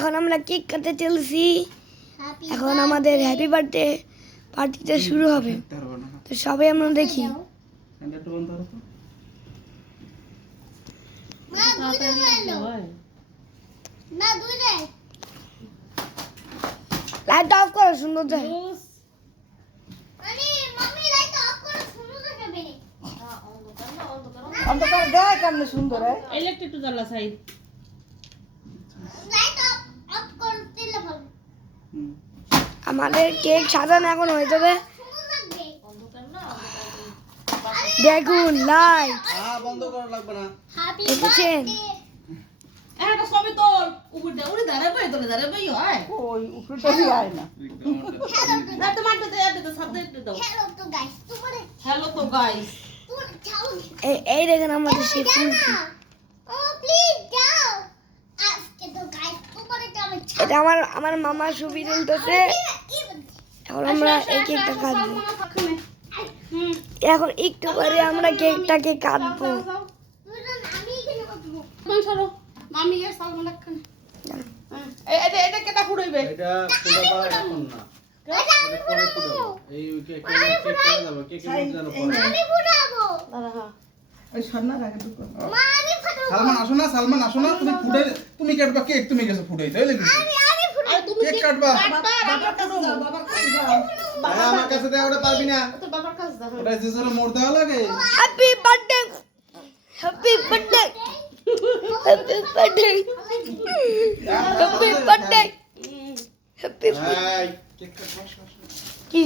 এখন আমরা কেক কাটতে চলছি। এখন আমাদের হ্যাপি বার্থডে পার্টিটা শুরু হবে, তো সবাই আমরা দেখি। লাইট অফ করো, সুন্দর যায়। অন্ধকার দেয় কেমন সুন্দর। ইলেকট্রিক একটু জ্বালা চাই। আমাদের কেক সাজানো এখন হয়ে যাবে। দেখুন লাইট বন্ধ করা লাগবে না। দেখেছেন? একটা ছবি তোল, উপরটা উড়ে দাঁড়ায় পাই, তোলে দাঁড়ায় পাই হয়। ওই উপরেটা দিয়ে আয় না। না তো মারতে দে, এটা শব্দ একটু দাও। হ্যালো তো গাইস। এই দেখেন আমাদের সেই ফুলটি। এটা আমার মামা ছবি তুলতেছে। এখন আমরা এই কেকটা কাটবো। এখন একটু পরে আমরা কেকটাকে কাটবো। মামি এর সালমান খান। এটা কেটা ফুড়াইবে? এটা ফুটাবা এখন না। এটা পরে ফুটাবো। এই কেকটা যাবে, কেকের মধ্যে যেন পড়ে। দাদা হ্যাঁ। এই সামনে রাখে ঢুকো। সালমান আসো না, তুমি কাটবা কেক, তুমি গেছো ফুটাইতে, তাই লাগি। আরে তুমি কেক কাটবা। বাবার কাছে যাও, বাবার কাছে যাও। আমার কাছে দেয়া ওটা পারবি না। তোর বাবার কাছে যাও। ওটা যে জোরে মোড় দেওয়া লাগে। Happy birthday, happy birthday, happy birthday, happy birthday, happy. এই কেক কাটবা। কি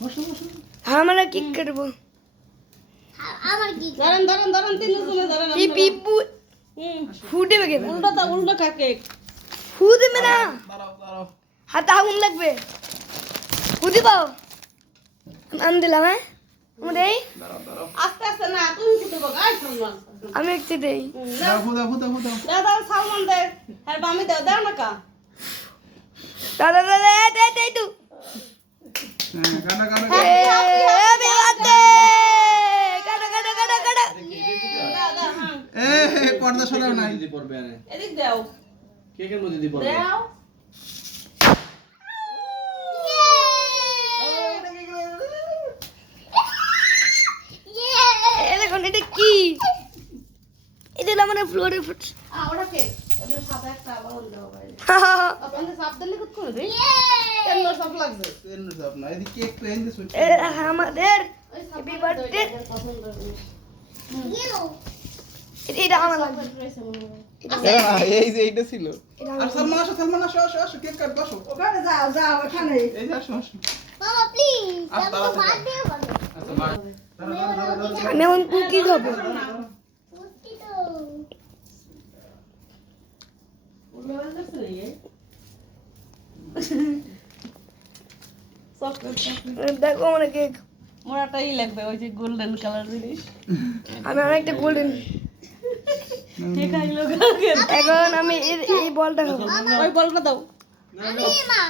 বসো। আমরা কেক কাটবো? দাঁড়ান তিনজনে দাঁড়ান। কি পিপু ফুটে বেগে উল্টো খা কেক। ফু দেবে না, দাঁড়াও। হাতে আগুন লাগবে। ফু দিবাও? আমি দিলাম। হ্যাঁ দেই, দাঁড়াও। আস্তে আস্তে না, তুমি ফুটবো গাই সালমান। আমি একটু দেই। ফুটাও। দাদা সালমান দে। আর বামি দাও, দাও না কা। দাদা দে তু। হ্যাঁ, গানা। হ্যাপি বার্থডে, কাটা। দাদা হ্যাঁ। এই পর্দা সরাও নাই দিদি পড়বে আরে। এদিক দাও। কেকের মধ্যে দিদি পড়বে। দাও। এই দেখুন এটা কি? এটা না মানে ফ্লোরে ফুটছে। ওটা কেক। এমনি সাদা একটা আবার অন্য বাইরে। আপনি সাপ দিলে কত করে রে? কেন সাপ লাগবে? এর সব না, এদিকে কেক ট্রেন দিয়ে সুইট। আমাদের ওই সাপ হ্যাপি বার্থডে। পছন্দ করে। এটা আমার লাগবে। এই যে এইটা ছিল। এটা আর সালমান আসো কেক কাট বসো। ওখানে যাও ওখানে। এই যে আসো। মামা প্লিজ আচ্ছা, আমি আচ্ছা। বার্থডে বলো আচ্ছা দাঁড়াও। আমি এখন কুকি খাবো। কুত্তি তো উল্টো লাগছে রে। চকলেট। দেখো আমার কেক। মোরাটাই লাগবে, ওই যে গোল্ডেন কালার জিনিস। আমি অনেকটা গোল্ডেন। ঠিক আইলো গাগে। এখন আমি এই বলটা খাবো। ওই বলটা দাও। আমি মা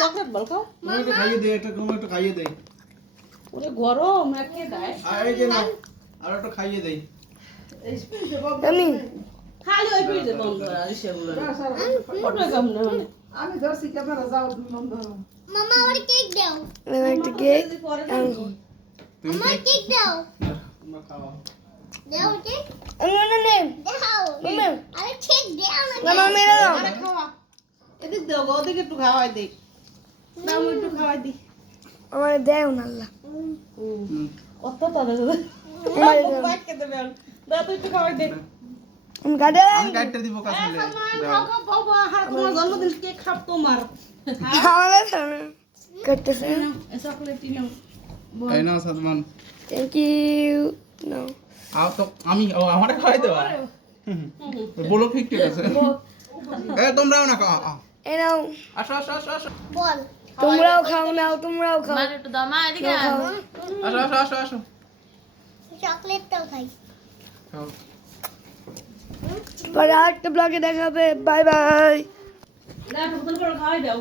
চকলেট বল খাও। তুমি একটু খাইয়ে দে, একটু খাইয়ে দেই। ওরে গরম একে দেয়। আর এই যে না, আর একটু খাইয়ে দেই। আমি খালি ওই ফ্রিজে বন্ধ করা আছে সেগুলো। ফটো কেমনে মানে? আমি ধরছি ক্যামেরা যাও বন্ধ। মামা আমার কেক দাও একটা কেক। তুমি আমার কেক দাও তোমরা খাওয়া। দাও কেক আমি নেই। দাও মামা আরে কেক দাও না মামা এনে দাও। আরে খাওয়া। এদিক দাও গো, ওদিকে একটু খাওয়াই দে। দাও একটু খাওয়াই দি। আমার দেও না আল্লাহ। কত তাদের আমার দাও। বাইক কে দেবে? দাও তো একটু খাওয়াই দে। আমি গাড়ি আমি গাইডটা দিব কাছে লে। খাও খাও বাবা, হার তোমার জন্মদিন কেক খাব তোমার। আমাদের সামনে করতেছে। এই চকলেটই নাও। এই নাও সালমান। Thank you. নো আও তো আমি আমারে খাওয়াই দেবা। বলো ঠিক আছে। তোমরাও না খাও। এই নাও। আসো। বল তোমরাও খাও নাও, তোমরাও খাও। মার একটু দাও, মা এদিকে নাও, খাও। আসো। চকলেটটাও খাই খাও। পরে আরেকটা ব্লগে দেখা হবে। Bye bye. দাও বোতল করে খাওয়াই দাও।